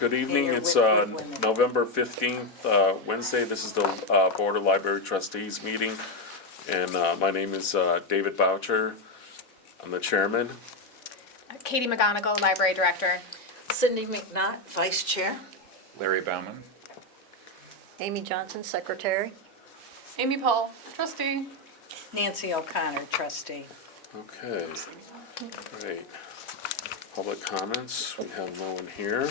Good evening. Here It's with women. November 15th, Wednesday. This is the Board of Library Trustees meeting. And my name is David Boucher. I'm the chairman. Katie McGonigal, Library Director. Cindy McNaught, Vice Chair. Larry Bauman. Amy Johnson, Secretary. Amy Paul, Trustee. Nancy O'Connor, Trustee. Okay, great. Public comments, we have no one here.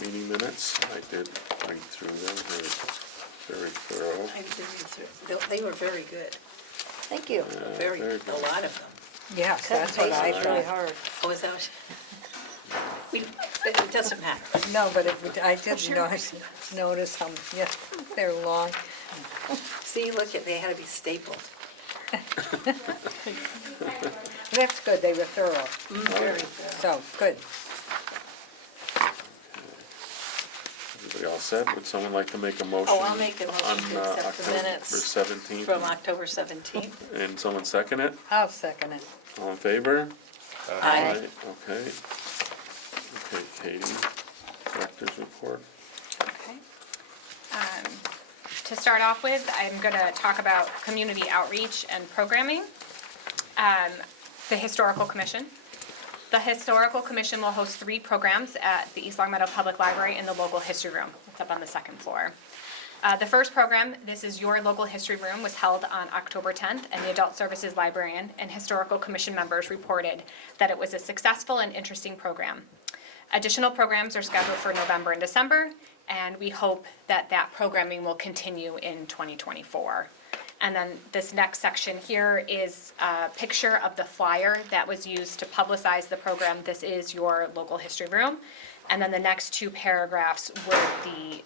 Meeting minutes, I did read through them, very thorough. I did read through. They were very good. Thank you. Very, very a good. lot of them. Yes, that's what I really thought. hard. Oh, is that? It doesn't matter. No, but I did notice how, yes, they're long. See, look, they had to be stapled. That's good, they were thorough, Very good. so, good. Everybody all set? Would someone like to make a motion? Oh, I'll make a motion to on, accept the October minutes 17th? from October 17th. And someone second it? I'll second it. All in favor? Aye. Okay. Okay, Katie, director's report. Okay. To start off with, I'm going to talk about community outreach and programming. The Historical Commission. The Historical Commission will host 3 programs at the East Longmeadow Public Library in the local history room. It's up on the 2nd floor. The first program, This is Your Local History Room, was held on October 10th, and the Adult Services Librarian and Historical Commission members reported that it was a successful and interesting program. Additional programs are scheduled for November and December, and we hope that that programming will continue in 2024. And then this next section here is a picture of the flyer that was used to publicize the program, This is Your Local History Room. And then the next 2 paragraphs were the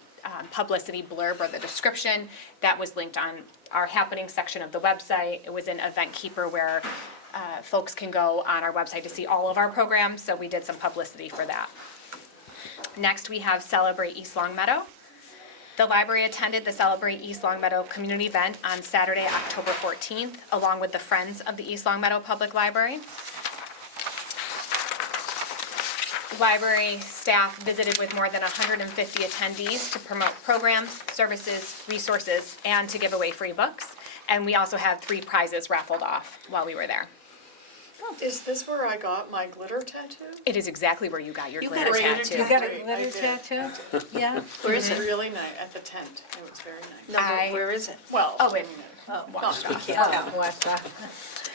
publicity blurb or the description that was linked on our happening section of the website. It was in Event Keeper where folks can go on our website to see all of our programs, so we did some publicity for that. Next, we have Celebrate East Longmeadow. The library attended the Celebrate East Longmeadow community event on Saturday, October 14th, along with the Friends of the East Longmeadow Public Library. Library staff visited with more than 150 attendees to promote programs, services, resources, and to give away free books. And we also had 3 prizes raffled off while we were there. Is this where I got my glitter tattoo? It is exactly where you got your You glitter got a tattoo. You got a Great, I glitter did. tattoo? Yeah. Where It's is it? really nice, at the tent. It was very nice. No, I- but where is it? Well, Oh, wait. Oh, Washed you off. can't tell. Oh, what's that?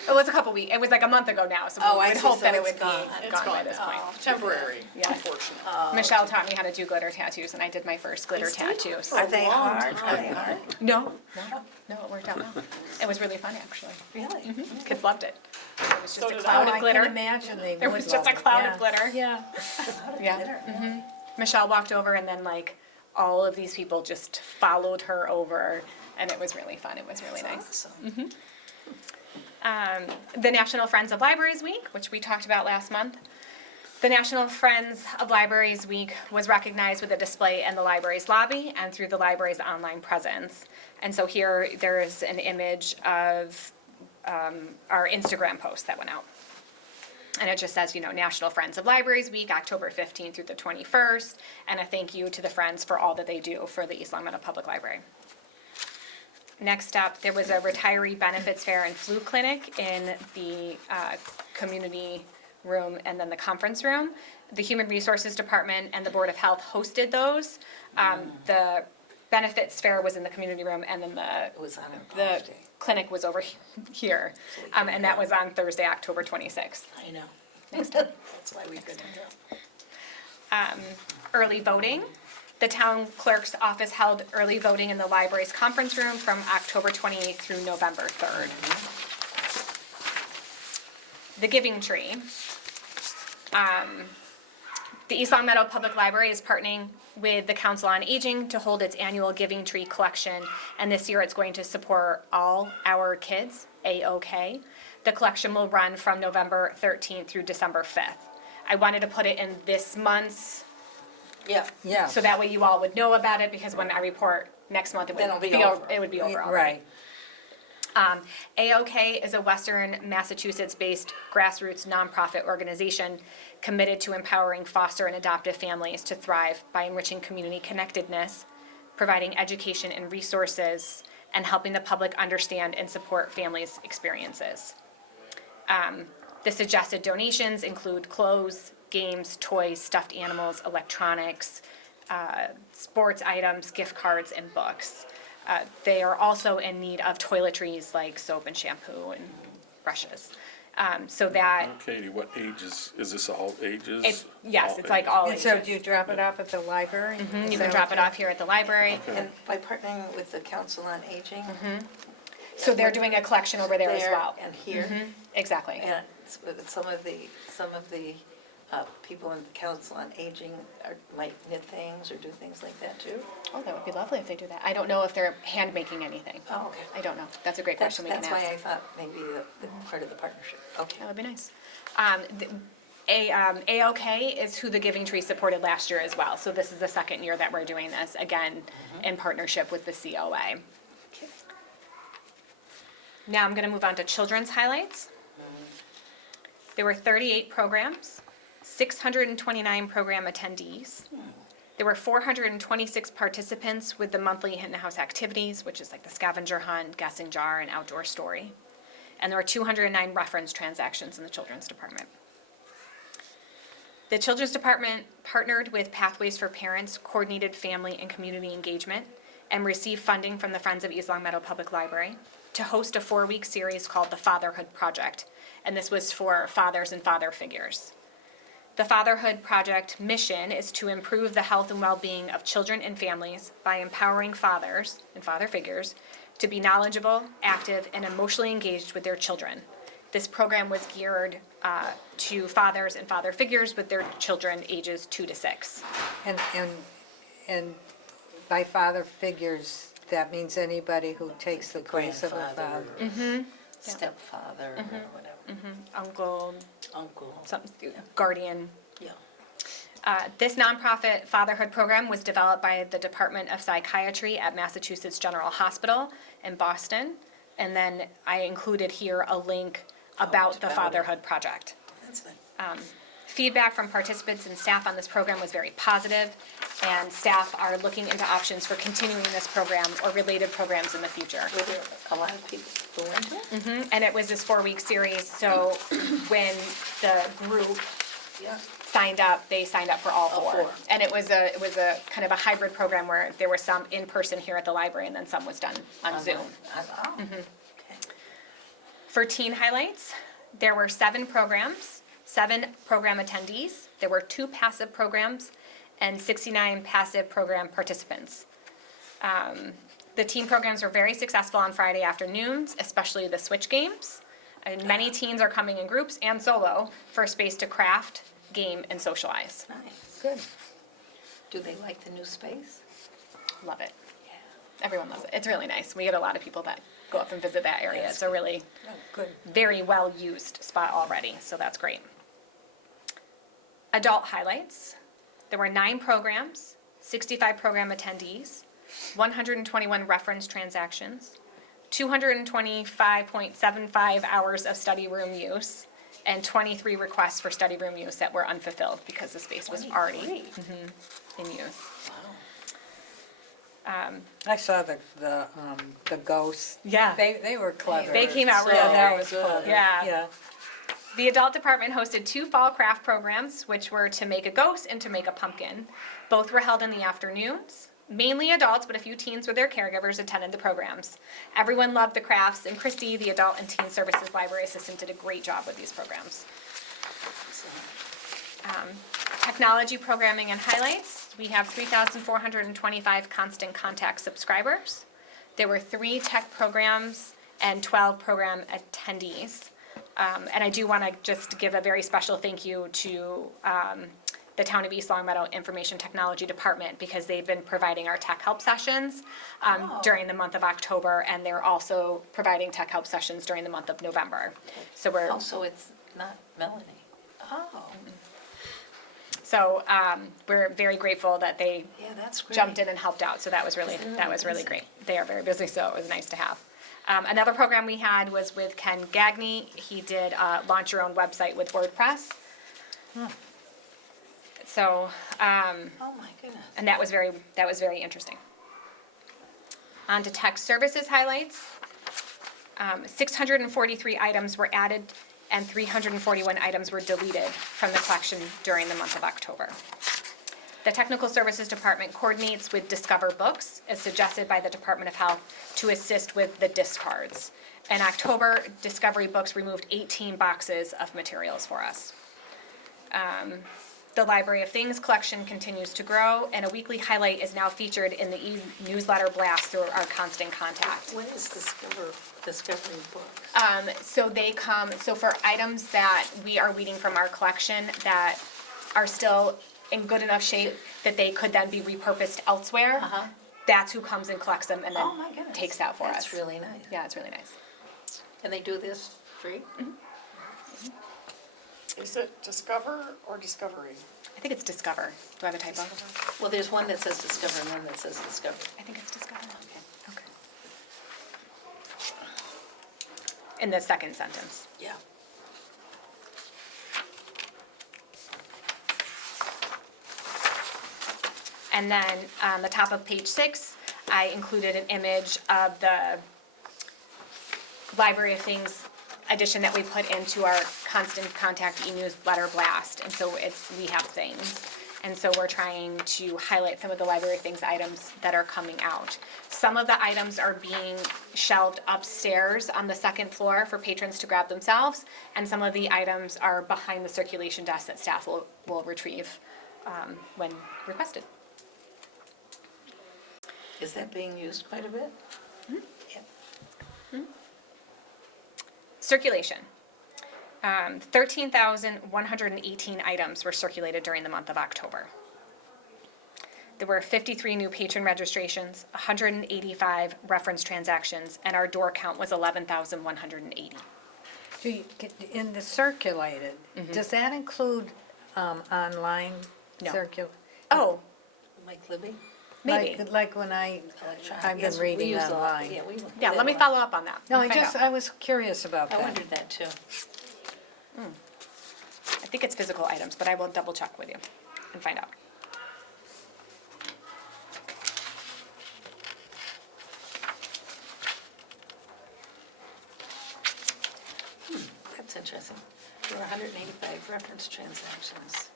It was a couple weeks. It was like a month ago now, so Oh, we I would see. hope So that it it's would gone. be it's gone by gone. this point. Temporary, Yes. unfortunately. Michelle taught me how to do glitter tattoos, and I did my first glitter It's taken tattoos. a Are they long hard? Are time. they hard? No, it worked out well. It was really fun, actually. Really? Kids loved it. It was So just a did cloud I. of I glitter. can imagine they would There was just love a it, cloud yeah. of glitter. Yeah. Yeah. Michelle walked over, and then like all of these people just followed her over, and it was really fun. It was really nice. Awesome. The National Friends of Libraries Week, which we talked about last month. The National Friends of Libraries Week was recognized with a display in the library's lobby and through the library's online presence. And so here there is an image of our Instagram post that went out. And it just says, National Friends of Libraries Week, October 15th through the 21st, and a thank you to the Friends for all that they do for the East Longmeadow Public Library. Next up, there was a retiree benefits fair and flu clinic in the community room and then the conference room. The Human Resources Department and the Board of Health hosted those. The benefits fair was in the community room, and then It was on a the golf day. clinic was over here. And that was on Thursday, October 26th. I know. That's why we couldn't go. Early voting. The town clerk's office held early voting in the library's conference room from October 28th through November 3rd. The Giving Tree. The East Longmeadow Public Library is partnering with the Council on Aging to hold its annual Giving Tree collection, and this year it's going to support all our kids, A-OK. The collection will run from November 13th through December 5th. I wanted to put it in this month's Yeah. Yeah. so that way you all would know about it, because when I report next month, it Then it'll would be over. it would be over already. Right. AOK is a Western Massachusetts-based grassroots nonprofit organization committed to empowering foster and adoptive families to thrive by enriching community connectedness, providing education and resources, and helping the public understand and support families' experiences. The suggested donations include clothes, games, toys, stuffed animals, electronics, sports items, gift cards, and books. They are also in need of toiletries like soap and shampoo and brushes. So that, Katie, what ages, is this all ages? yes, All it's like ages? all And ages. so do you drop it off at the library? You can drop it off here at the library. And by partnering with the Council on Aging. So they're doing a collection over there as well. And here, Exactly. and some of the people in the Council on Aging might knit things or do things like that too. Oh, that would be lovely if they do that. I don't know if they're hand making anything. Oh, okay. I don't know. That's a great That's, question we can that's ask. why I thought maybe the part of the partnership. Okay. That would be nice. AOK is who the Giving Tree supported last year as well. So this is the second year that we're doing this, again, in partnership with the COA. Okay. Now I'm going to move on to children's highlights. There were 38 programs, 629 program attendees. There were 426 participants with the monthly in-house activities, which is like the scavenger hunt, guessing jar, and outdoor story. And there were 209 reference transactions in the children's department. The children's department partnered with Pathways for Parents, coordinated family and community engagement, and received funding from the Friends of East Long Meadow Public Library to host a 4-week series called the Fatherhood Project. And this was for fathers and father figures. The Fatherhood Project mission is to improve the health and well-being of children and families by empowering fathers and father figures to be knowledgeable, active, and emotionally engaged with their children. This program was geared to fathers and father figures with their children ages 2 to 6. And by father figures, that means anybody who takes the place of a Grandfather, father. stepfather, or whatever, Uncle, uncle, some guardian. yeah. This nonprofit fatherhood program was developed by the Department of Psychiatry at Massachusetts General Hospital in Boston. And then I included here a link about the about it. Fatherhood Project. That's nice. Feedback from participants and staff on this program was very positive, and staff are looking into options for continuing this program or related programs in the future. Were there a lot of people who went to it? And it was this 4-week series, so when the group Yeah. signed up, they signed up for all All 4. four. And it was a kind of a hybrid program where there were some in person here at the library and then some was done on Zoom. Oh, okay. For teen highlights, there were 7 programs, 7 program attendees. There were 2 passive programs and 69 passive program participants. The teen programs were very successful on Friday afternoons, especially the switch games. And many teens are coming in groups and solo for a space to craft, game, and socialize. Nice. Good. Do they like the new space? Love it. Yeah. Everyone loves it. It's really nice. We get a lot of people that go up and visit that area. That's It's a really Oh, good. very well-used spot already, so that's great. Adult highlights. There were 9 programs, 65 program attendees, 121 reference transactions, 225.75 hours of study room use, and 23 requests for study room use that were unfulfilled because the space was already 23. in use. I saw the ghosts. Yeah. They were clever. They came out Yeah, really that good. was clever. Yeah. Yeah. The adult department hosted 2 fall craft programs, which were to make a ghost and to make a pumpkin. Both were held in the afternoons. Mainly adults, but a few teens with their caregivers attended the programs. Everyone loved the crafts, and Christy, the Adult and Teen Services Library Assistant, did a great job with these programs. Technology programming and highlights. We have 3,425 constant contact subscribers. There were 3 tech programs and 12 program attendees. And I do want to just give a very special thank you to the Town of East Long Meadow Information Technology Department because they've been providing our tech help sessions during the month of October, and they're also providing tech help sessions during the month of November. So we're Oh, so it's not Melanie? Oh, we're very grateful that they yeah, that's great. jumped in and helped out. So that was really They're that was really busy. great. They are very busy, so it was nice to have. Another program we had was with Ken Gagney. He did launch your own website with WordPress. So, Oh, my goodness. and that was very interesting. On to tech services highlights. 643 items were added and 341 items were deleted from the collection during the month of October. The Technical Services Department coordinates with Discover Books, as suggested by the Department of Health, to assist with the discards. In October, Discovery Books removed 18 boxes of materials for us. The Library of Things collection continues to grow, and a weekly highlight is now featured in the e-newsletter blast through our Constant Contact. When is Discovery Books? So for items that we are weeding from our collection that are still in good enough shape that they could then be repurposed elsewhere, that's who comes and collects them and then Oh, my goodness. takes that for us. That's really nice. Yeah, it's really nice. And they do this free? Is it Discover or Discovery? I think it's Discover. Do I have a typo? Well, there's one that says Discover and one that says Discover. I think it's Discover. Okay. Okay. In the second sentence. Yeah. And then on the top of page 6, I included an image of the Library of Things edition that we put into our Constant Contact e-newsletter blast. And so we have things. And so we're trying to highlight some of the Library of Things items that are coming out. Some of the items are being shelved upstairs on the second floor for patrons to grab themselves. And some of the items are behind the circulation desk that staff will retrieve when requested. Is that being used quite a bit? Yeah. Circulation. 13,118 items were circulated during the month of October. There were 53 new patron registrations, 185 reference transactions, and our door count was 11,180. In the circulated, does that include online No. Oh, Like Libby? Maybe. Like when Electronic. I've Yes, been we reading use a lot. online. Yeah, we Yeah, let me did. follow up on that. No, Let me find out. I was curious about I that. wondered that too. I think it's physical items, but I will double check with you and find out. That's interesting. There were 185 reference transactions,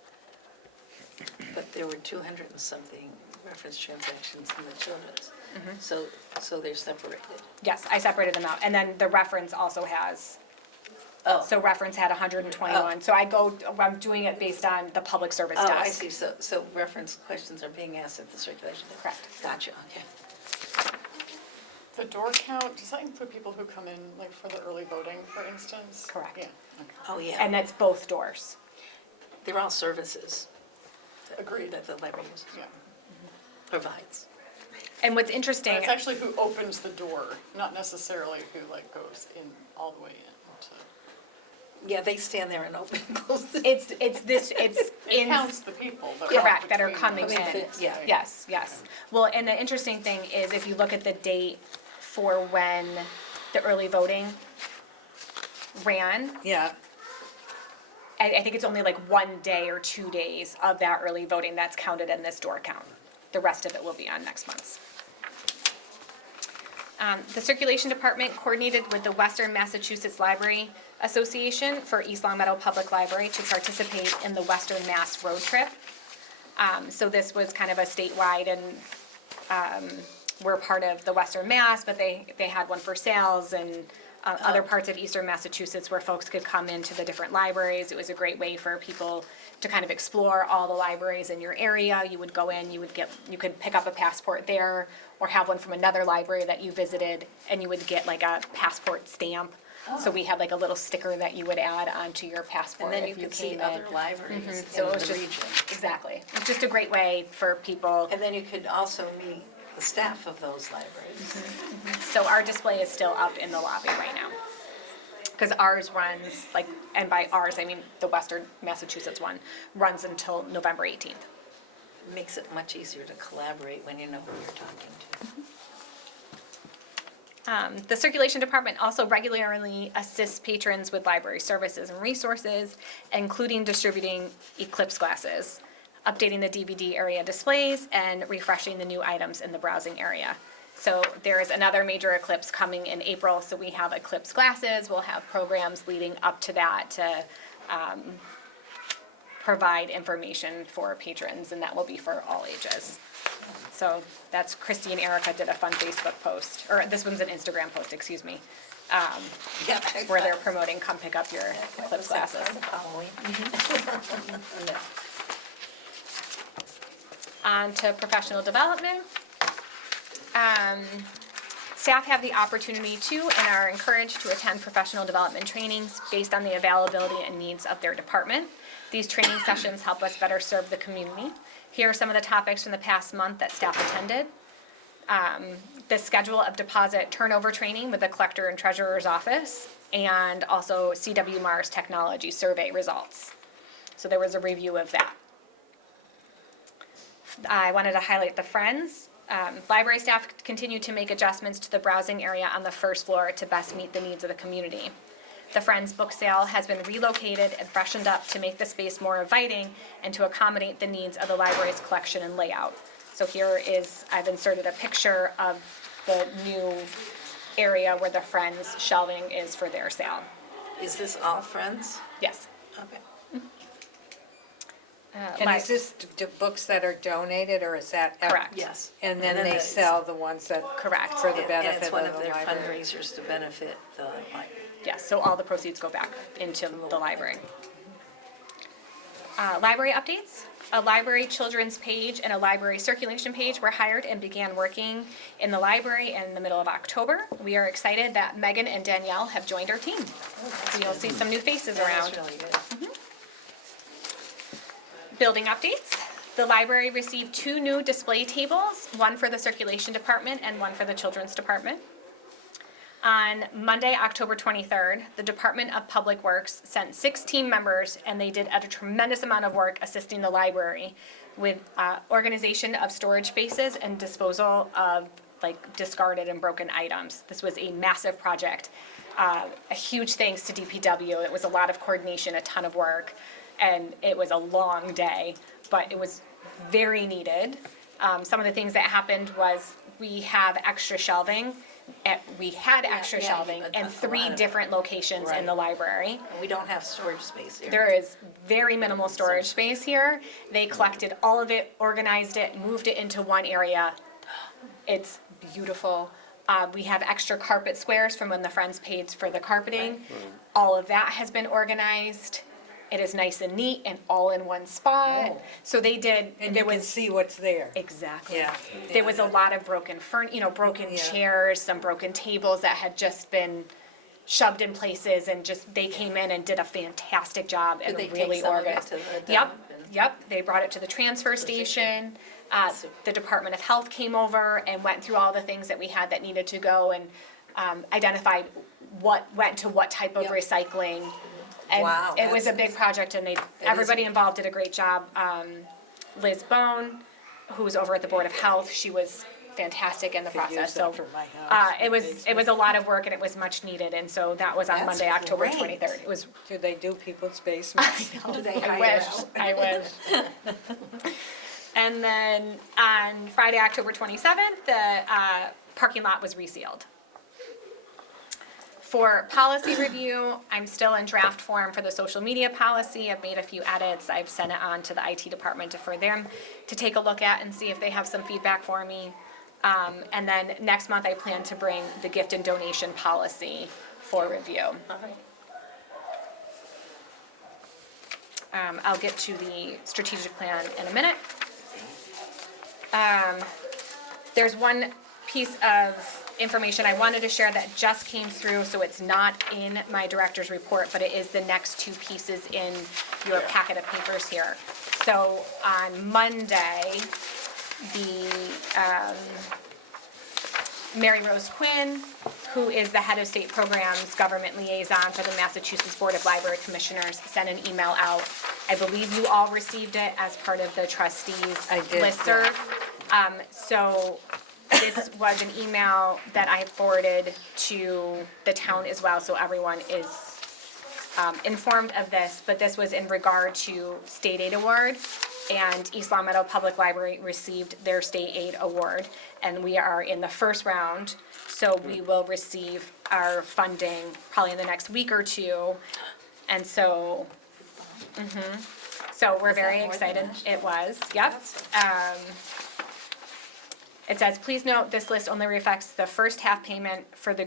but there were 200 and something reference transactions in the children's. So they're separated. Yes, I separated them out. And then the reference also has, Oh. so reference had 121. So I'm doing it based on the public service Oh, desk. I see. So reference questions are being asked at the circulation desk? Correct. Gotcha, okay. The door count, does that include people who come in, like, for the early voting, for instance? Correct. Yeah, okay. Oh, yeah. And that's both doors. They're all services. Agreed. That the library uses, Yeah. provides. And what's But interesting, it's actually who opens the door, not necessarily who, like, goes in, all the way in to. Yeah, they stand there and open and close the. it's It in, counts the people that are. correct, that are between coming those in. things, Yeah. right? Yes, yes. Well, and the interesting thing is if you look at the date for when the early voting ran, Yeah, I think it's only like 1 day or 2 days of that early voting that's counted in this door count. The rest of it will be on next month's. The Circulation Department coordinated with the Western Massachusetts Library Association for East Long Meadow Public Library to participate in the Western Mass Road Trip. So this was kind of a statewide, and we're part of the Western Mass, but they had one for sales and other parts of Eastern Massachusetts where folks could come into the different libraries. It was a great way for people to kind of explore all the libraries in your area. You would go in, you could pick up a passport there or have one from another library that you visited, and you would get like a passport stamp. So we had like a little sticker that you would add onto your And passport then you if you could see came other in. libraries So it in was the just, region. exactly. It's just a great way for people. And then you could also meet the staff of those libraries. So our display is still up in the lobby right now. Because ours runs, like, and by ours, I mean the Western Massachusetts one, runs until November 18th. Makes it much easier to collaborate when you know who you're talking to. The circulation department also regularly assists patrons with library services and resources, including distributing Eclipse glasses, updating the DVD area displays, and refreshing the new items in the browsing area. So there is another major eclipse coming in April, so we have Eclipse glasses. We'll have programs leading up to that to provide information for patrons, and that will be for all ages. So that's Christy and Erica did a fun Facebook post, or this one's an Instagram post, excuse me, Yeah. where they're promoting, come pick up your Eclipse glasses. Halloween. On to professional development. Staff have the opportunity to and are encouraged to attend professional development trainings based on the availability and needs of their department. These training sessions help us better serve the community. Here are some of the topics from the past month that staff attended. The schedule of deposit turnover training with the collector and treasurer's office, and also CW Mars technology survey results. So there was a review of that. I wanted to highlight the Friends. Library staff continue to make adjustments to the browsing area on the first floor to best meet the needs of the community. The Friends book sale has been relocated and freshened up to make the space more inviting and to accommodate the needs of the library's collection and layout. So here is, I've inserted a picture of the new area where the Friends shelving is for their sale. Is this all Friends? Yes. Okay. And is this books that are donated, or is that? Correct. Yes. And then they it's- sell the ones that. Correct. For the And benefit it's of one the of their library. fundraisers to benefit the library. Yes, so all the proceeds go back into the library. Library updates. A library children's page and a library circulation page were hired and began working in the library in the middle of October. We are excited that Megan and Danielle have joined our team. So you'll see some new faces around. That's really good. Building updates. The library received 2 new display tables, one for the circulation department and one for the children's department. On Monday, October 23rd, the Department of Public Works sent 6 team members, and they did a tremendous amount of work assisting the library with organization of storage spaces and disposal of discarded and broken items. This was a massive project. A huge thanks to DPW. It was a lot of coordination, a ton of work, and it was a long day, but it was very needed. Some of the things that happened was we have extra shelving. We had extra yeah, shelving a in lot 3 of it. different locations in Right. the library. And we don't have storage space here. There is very minimal storage space here. They collected all of it, organized it, moved it into one area. It's beautiful. We have extra carpet squares from when the Friends paid for the carpeting. All of that has been organized. It is nice and neat and all in one spot. Oh. So they did, And there you can was. see what's there. Exactly. Yeah. There was a lot of broken broken Yeah. chairs, some broken tables that had just been shoved in places, and just, they came in and did a fantastic job and Did they take really some of it organized. to the Yep, dump and- yep, they brought it to the transfer station. The Department of Health came over and went through all the things that we had that needed to go, and identified what went to what type of Yep. recycling. And Wow, it was a that's- big project, and everybody involved did a great job. Liz Bone, who was over at the Board of Health, she was fantastic in the Could use process, that so. for my house. It was a lot of work, and it was much needed, and so that was on That's Monday, October great. 23rd. It was, Do they do people's basements? Do they I hire wish, out? I wish. And then on Friday, October 27th, the parking lot was resealed. For policy review, I'm still in draft form for the social media policy. I've made a few edits. I've sent it on to the IT department for them to take a look at and see if they have some feedback for me. And then next month, I plan to bring the gift and donation policy for review. All right. I'll get to the strategic plan in a minute. There's one piece of information I wanted to share that just came through, so it's not in my director's report, but it is the next 2 pieces in your packet of papers here. So on Monday, the Mary Rose Quinn, who is the head of state programs government liaison for the Massachusetts Board of Library Commissioners, sent an email out. I believe you all received it as part of the trustees I did, listserv. So this was an email that I forwarded to the town as well, so everyone is informed of this, but this was in regard to state aid award, and East Long Meadow Public Library received their state aid award, and we are in the first round, so we will receive our funding probably in the next week or two, and so, so we're Is that very more than excited. last year? It was, yep. Awesome. It says, please note, this list only reflects the first half payment for the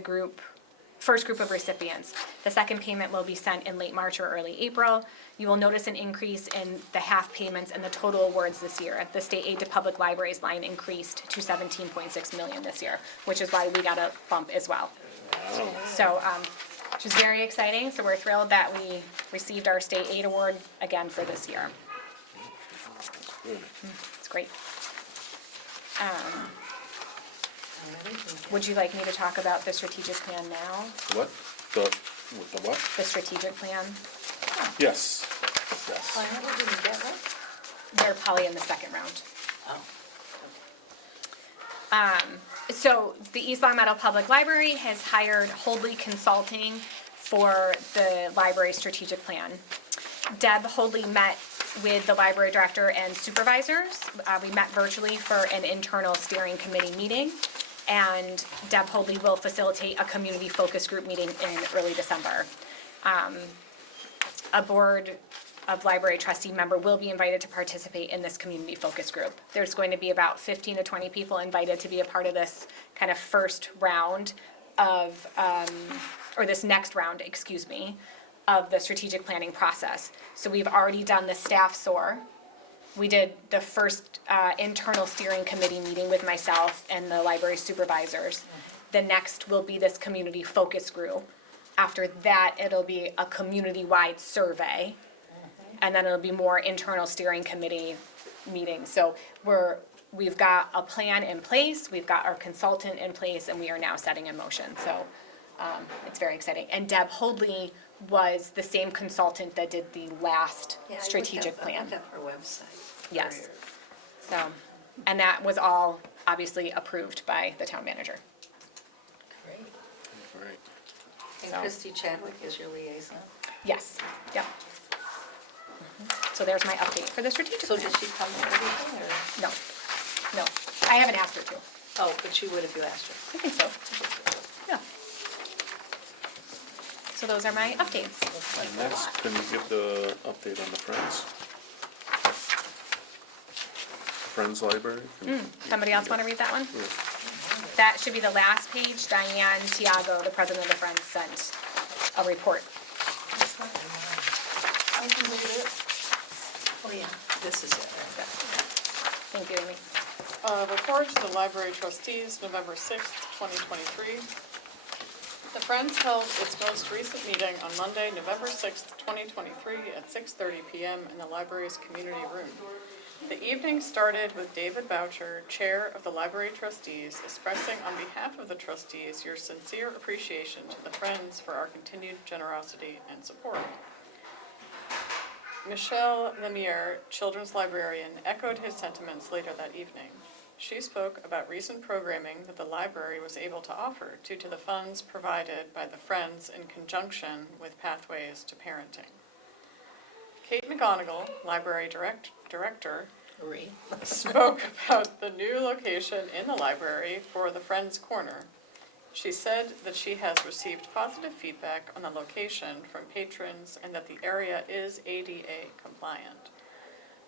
first group of recipients. The second payment will be sent in late March or early April. You will notice an increase in the half payments and the total awards this year. The state aid to public libraries line increased to 17.6 million this year, which is why we got a bump as well. So, which is very exciting, so we're thrilled that we received our state aid award again for this year. Good. It's great. Already? Would you like me to talk about the strategic plan now? What? With the what? The strategic plan? Yes, Oh, yes. I never didn't get one? They're probably in the second round. Oh. So the East Long Meadow Public Library has hired Holdley Consulting for the library strategic plan. Deb Holdley met with the library director and supervisors. We met virtually for an internal steering committee meeting. And Deb Holdley will facilitate a community focus group meeting in early December. A board of library trustee member will be invited to participate in this community focus group. There's going to be about 15 to 20 people invited to be a part of this kind of first round of, or this next round, excuse me, of the strategic planning process. So we've already done the staff SOAR. We did the first internal steering committee meeting with myself and the library supervisors. The next will be this community focus group. After that, it'll be a community-wide survey. And then it'll be more internal steering committee meetings. So we've got a plan in place, we've got our consultant in place, and we are now setting in motion. So it's very exciting. And Deb Holdley was the same consultant that did the last Yeah, strategic I plan. looked up her website. Yes. So, and that was all obviously approved by the town manager. Great. Right. And So- Christy Chadwick is your liaison? Yes, yep. So there's my update for the strategic So plan. does she come to everything, or? No, I haven't asked her to. Oh, but she would if you asked her. I think so. Yeah. So those are my updates. And next, can you give the update on the Friends? Friends Library? Somebody else want to read that one? Yeah. That should be the last page. Diane Tiago, the president of the Friends, sent a report. I can read it. Oh, yeah, this is it. Thank you, Amy. Report to the library trustees, November 6th, 2023. The Friends held its most recent meeting on Monday, November 6th, 2023 at 6:30 PM in the library's community room. The evening started with David Boucher, Chair of the Library Trustees, expressing on behalf of the trustees your sincere appreciation to the Friends for our continued generosity and support. Michelle Lemieux, children's librarian, echoed his sentiments later that evening. She spoke about recent programming that the library was able to offer due to the funds provided by the Friends in conjunction with Pathways to Parenting. Kate McGonigal, library director, Marie. spoke about the new location in the library for the Friends Corner. She said that she has received positive feedback on the location from patrons and that the area is ADA compliant.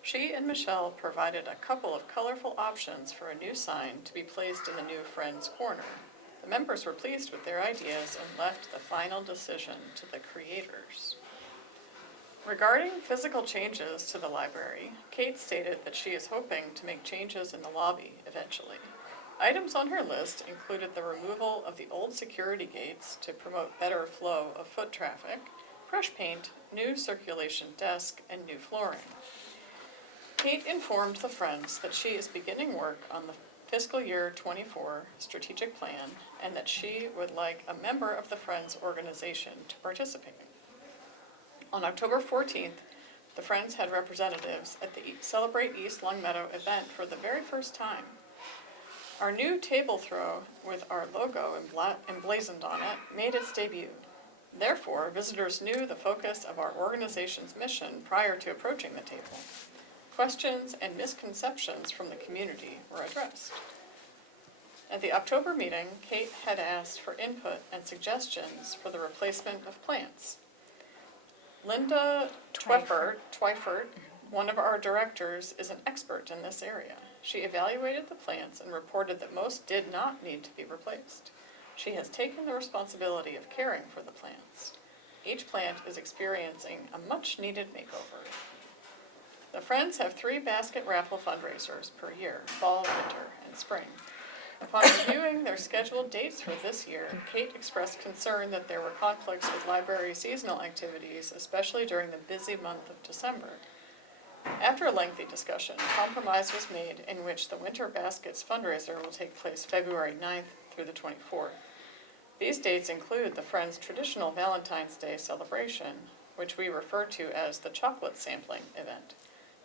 She and Michelle provided a couple of colorful options for a new sign to be placed in the new Friends Corner. The members were pleased with their ideas and left the final decision to the creators. Regarding physical changes to the library, Kate stated that she is hoping to make changes in the lobby eventually. Items on her list included the removal of the old security gates to promote better flow of foot traffic, fresh paint, new circulation desk, and new flooring. Kate informed the Friends that she is beginning work on the fiscal year '24 strategic plan and that she would like a member of the Friends organization to participate. On October 14th, the Friends had representatives at the Celebrate East Long Meadow event for the very first time. Our new table throw with our logo emblazoned on it made its debut. Therefore, visitors knew the focus of our organization's mission prior to approaching the table. Questions and misconceptions from the community were addressed. At the October meeting, Kate had asked for input and suggestions for the replacement of plants. Linda Twyford, one of our directors, is an expert in this area. She evaluated the plants and reported that most did not need to be replaced. She has taken the responsibility of caring for the plants. Each plant is experiencing a much-needed makeover. The Friends have 3 basket raffle fundraisers per year, fall, winter, and spring. Upon reviewing their scheduled dates for this year, Kate expressed concern that there were conflicts with library seasonal activities, especially during the busy month of December. After a lengthy discussion, a compromise was made in which the Winter Baskets fundraiser will take place February 9th through the 24th. These dates include the Friends' traditional Valentine's Day celebration, which we refer to as the chocolate sampling event.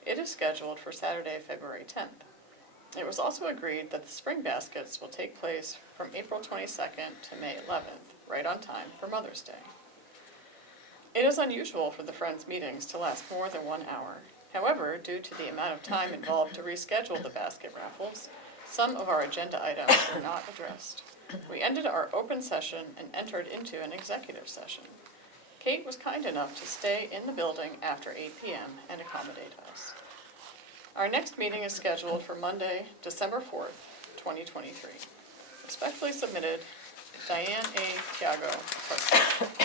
It is scheduled for Saturday, February 10th. It was also agreed that the Spring Baskets will take place from April 22nd to May 11th, right on time for Mother's Day. It is unusual for the Friends meetings to last more than 1 hour. However, due to the amount of time involved to reschedule the basket raffles, some of our agenda items were not addressed. We ended our open session and entered into an executive session. Kate was kind enough to stay in the building after 8 p.m. and accommodate us. Our next meeting is scheduled for Monday, December 4th, 2023. Respectfully submitted, Diane A. Tiago, President.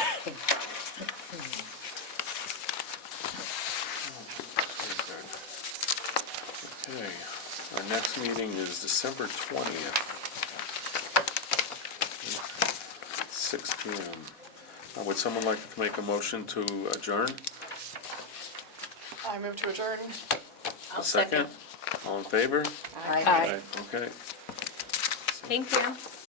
Okay, our next meeting is December 20th, 6 p.m. Would someone like to make a motion to adjourn? I move to adjourn. A second? All in favor? Aye. Okay. Thank you.